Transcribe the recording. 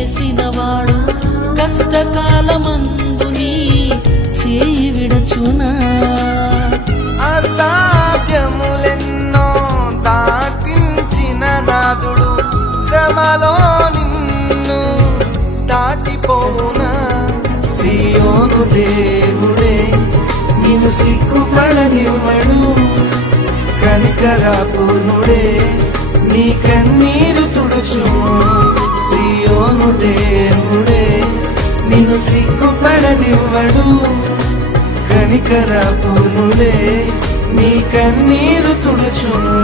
చేసినవాడు కష్టకాలమందు నీ చేయి విడచునా? అసాధ్యములెన్నో దాటించిన నాదుడు శ్రమలో నిన్ను దాటిపోవునా? సియోను దేవుడే నిన్ను సిగ్గుపడనివ్వడు, కనికరాపూర్ణుడే నీ కన్నీరు తుడుచును. సియోను దేవుడే నిన్ను సిగ్గుపడనివ్వడు, కనికరాపూర్ణుడే నీ కన్నీరు తుడుచును.